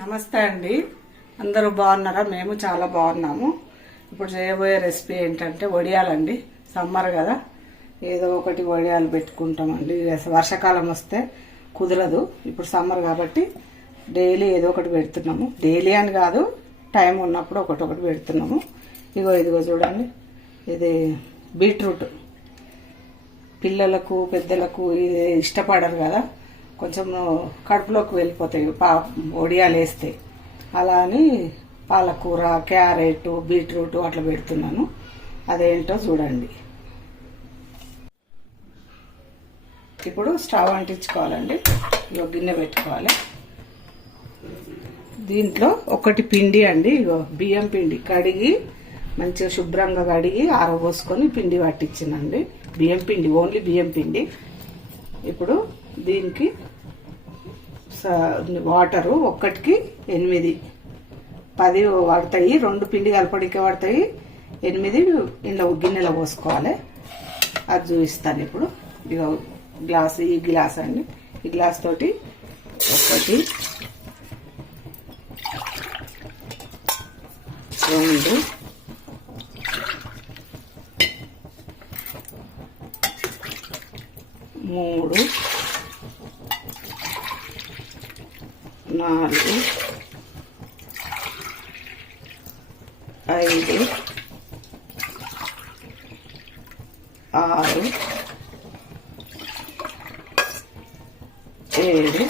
నమస్తే అండి. అందరూ బాగున్నారా? మేము చాలా బాగున్నాము. ఇప్పుడు చేయబోయే రెసిపీ ఏంటంటే వడియాలండి. సమ్మర్ కదా, ఏదో ఒకటి వడియాలు పెట్టుకుంటామండి. వర్షాకాలం వస్తే కుదరదు. ఇప్పుడు సమ్మర్ కాబట్టి డైలీ ఏదో ఒకటి పెడుతున్నాము. డైలీ అని కాదు, టైం ఉన్నప్పుడు ఒకటి పెడుతున్నాము. ఇదిగో చూడండి, ఇది బీట్రూట్. పిల్లలకు పెద్దలకు ఇది ఇష్టపడరు కదా, కొంచెం కడుపులోకి వెళ్ళిపోతాయి వడియాలు వేస్తే. అలా అని పాలకూర, క్యారెట్, బీట్రూట్ అట్లా పెడుతున్నాను. అదేంటో చూడండి. ఇప్పుడు స్టవ్ అంటించుకోవాలండి. ఇగో గిన్నె పెట్టుకోవాలి. దీంట్లో ఒకటి పిండి అండి, ఇగో బియ్యం పిండి కడిగి మంచిగా శుభ్రంగా కడిగి ఆరబోసుకొని పిండి పట్టించిందండి. బియ్యం పిండి, ఓన్లీ బియ్యం పిండి. ఇప్పుడు దీనికి వాటరు ఒక్కటికి 8, 10 పడతాయి. 2 పిండి కలపడికే పడతాయి. 8 ఇంట్లో గిన్నెలో పోసుకోవాలి. అది చూపిస్తాను ఇప్పుడు. ఇక గ్లాస్, ఈ గ్లాస్ అండి. ఈ గ్లాస్ తోటి 1, 2, 3, 4, 5, 6, 7,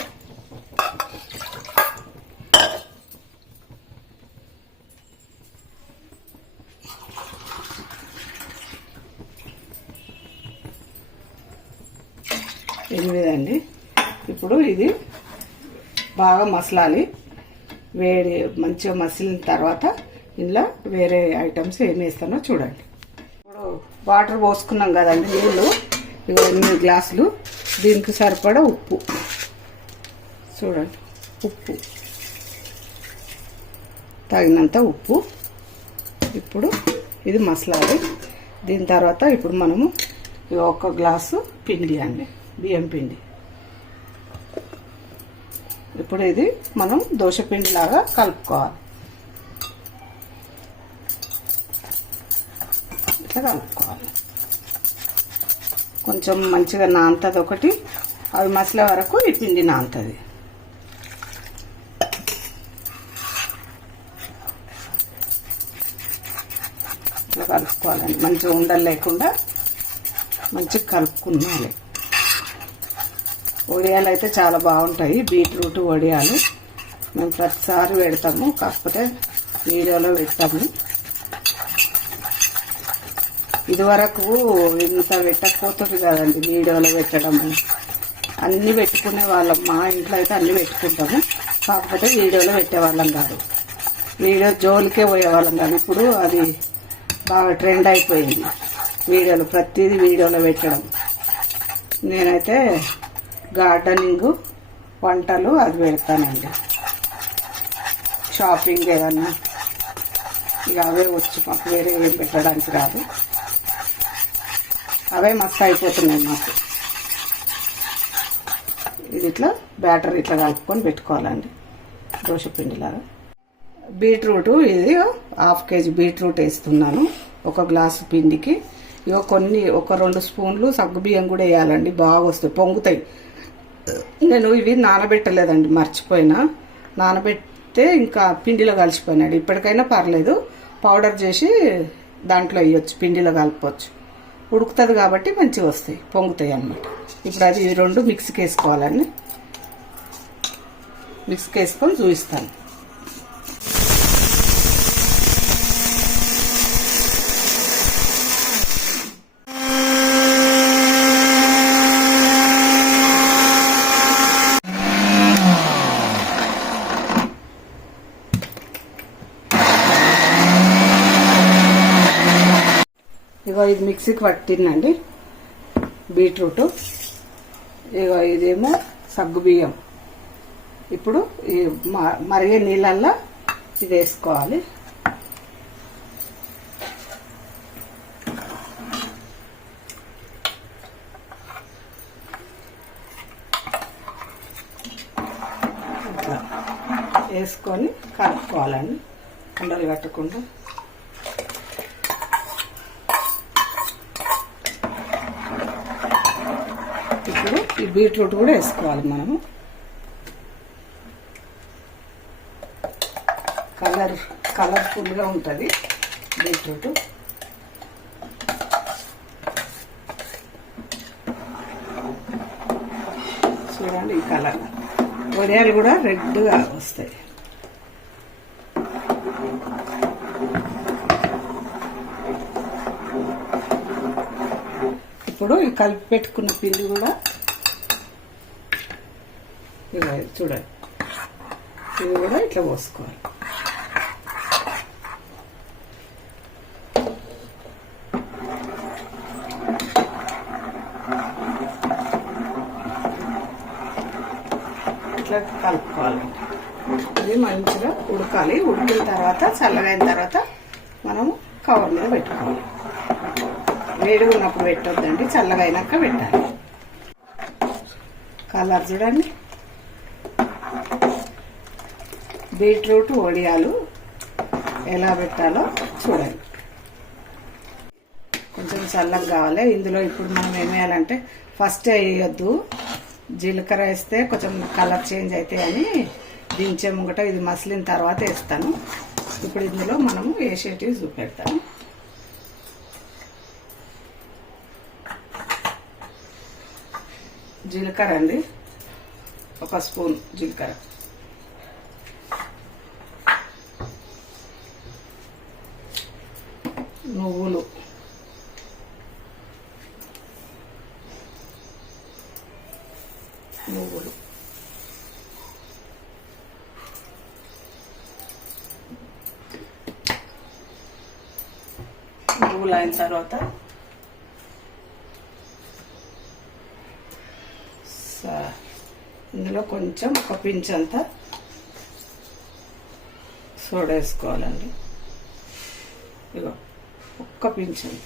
8 అండి. ఇప్పుడు ఇది బాగా మసలాలి. వేడి మంచిగా మసిలిన తర్వాత ఇందులో వేరే ఐటమ్స్ ఏమి వేస్తానో చూడండి. ఇప్పుడు వాటర్ పోసుకున్నాం కదండి, నీళ్ళు. ఇక 8 గ్లాసులు. దీనికి సరిపడా ఉప్పు చూడండి, ఉప్పు తగినంత ఉప్పు. ఇప్పుడు ఇది మసలాలి. దీని తర్వాత ఇప్పుడు మనము 1 గ్లాసు పిండి అండి, బియ్యం పిండి. ఇప్పుడు ఇది మనం దోశ పిండి లాగా కలుపుకోవాలి. ఇట్లా కలుపుకోవాలి. కొంచెం మంచిగా నానుతుంది ఒకటి. అవి మసలే వరకు ఈ పిండి నానుతుంది. ఇట్లా కలుపుకోవాలండి. మంచిగా ఉండలు లేకుండా మంచిగా కలుపుకున్నాలి. వడియాలు అయితే చాలా బాగుంటాయి. బీట్రూట్ వడియాలు మేము ప్రతిసారి పెడతాము, కాకపోతే వీడియోలో పెడతాము. ఇదివరకు ఇంత పెట్టకపోతుంది కదండి వీడియోలో పెట్టడము. అన్నీ పెట్టుకునే వాళ్ళం. మా ఇంట్లో అయితే అన్నీ పెట్టుకుంటాము, కాకపోతే వీడియోలో పెట్టేవాళ్ళం కాదు. వీడియో జోలికే పోయేవాళ్ళం కాదు. ఇప్పుడు అది బాగా ట్రెండ్ అయిపోయింది, వీడియోలు ప్రతిదీ వీడియోలో పెట్టడం. నేనైతే గార్డెనింగ్, వంటలు అది పెడతానండి. షాపింగ్ ఏదన్నా ఇక అవే వచ్చు మాకు, వేరే ఏం పెట్టడానికి రాదు. అవే మస్తు అయిపోతున్నాయి మాకు. ఇది ఇట్లా బ్యాటర్ ఇట్లా కలుపుకొని పెట్టుకోవాలండి, దోశ పిండిలాగా. బీట్రూట్, ఇది 1/2 కేజీ బీట్రూట్ వేస్తున్నాను 1 గ్లాసు పిండికి. ఇక కొన్ని 1-2 స్పూన్లు సగ్గుబియ్యం కూడా వేయాలండి, బాగా వస్తాయి, పొంగుతాయి. నేను ఇవి నానబెట్టలేదండి, మర్చిపోయినా. నానబెడితే ఇంకా పిండిలో కలిసిపోయినాడు. ఇప్పటికైనా పర్లేదు, పౌడర్ చేసి దాంట్లో వేయచ్చు, పిండిలో కలపవచ్చు. ఉడుకుతుంది కాబట్టి మంచిగా వస్తాయి, పొంగుతాయి అన్నమాట. ఇప్పుడు అది 2 మిక్సీకి వేసుకోవాలండి. మిక్సీకి వేసుకొని చూపిస్తాను. ఇగో ఇది మిక్సీకి పట్టిందండి బీట్రూట్. ఇగో ఇదేమో సగ్గుబియ్యం. ఇప్పుడు ఈ మరిగే నీళ్ళల్లో ఇది వేసుకోవాలి. వేసుకొని కలుపుకోవాలండి, ఉండలు కట్టకుండా. ఇప్పుడు ఈ బీట్రూట్ కూడా వేసుకోవాలి మనము. కలర్ఫుల్గా ఉంటుంది బీట్రూట్. చూడండి ఈ కలర్, వడియాలు కూడా రెడ్గా వస్తాయి. ఇప్పుడు ఈ కలిపి పెట్టుకున్న పిండి కూడా ఇలా చూడండి, ఇది కూడా ఇట్లా పోసుకోవాలి. ఇట్లా కలుపుకోవాలండి. ఇది మంచిగా ఉడకాలి. ఉడికిన తర్వాత చల్లగైన తర్వాత మనము కవర్ మీద పెట్టుకోవాలి. వేడిగా ఉన్నప్పుడు పెట్టొద్దండి, చల్లగా అయినాక పెట్టాలి. కలర్ చూడండి, బీట్రూట్ వడియాలు ఎలా పెట్టాలో చూడండి. కొంచెం చల్లగా కావాలి. ఇందులో ఇప్పుడు మనం ఏం వేయాలంటే ఫస్ట్ వేయొద్దు, జీలకర్ర వేస్తే కొంచెం కలర్ చేంజ్ అవుతాయని దించే ముంగట ఇది మసిలిన తర్వాత వేస్తాను. ఇప్పుడు ఇందులో మనము వేసేటివి చూపెడతాను. జీలకర్ర అండి, 1 స్పూన్ జీలకర్ర, నువ్వులు, నువ్వులు అయిన తర్వాత ఇందులో కొంచెం 1 పించ్ అంతా సోడా వేసుకోవాలండి. ఇగో 1 పించ్ అంత.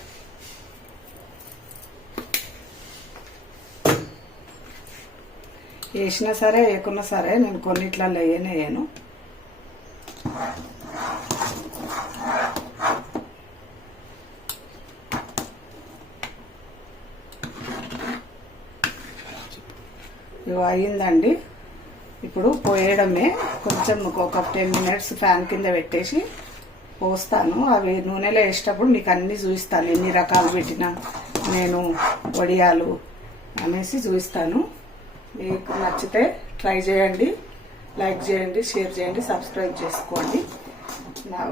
వేసినా సరే వేయకున్నా సరే నేను కొన్నిట్లలో వేయను. ఇవి అయ్యిందండి. ఇప్పుడు పోయడమే. కొంచెం ఒక 10 మినిట్స్ ఫ్యాన్ కింద పెట్టేసి పోస్తాను. అవి నూనెలో వేసేటప్పుడు మీకు అన్నీ చూపిస్తాను, ఎన్ని రకాలు పెట్టినా నేను వడియాలు అనేసి చూపిస్తాను. మీకు నచ్చితే ట్రై చేయండి, లైక్ చేయండి, షేర్ చేయండి, సబ్స్క్రైబ్ చేసుకోండి. నా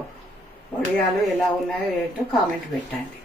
వడియాలు ఎలా ఉన్నాయో ఏంటో కామెంట్ పెట్టండి.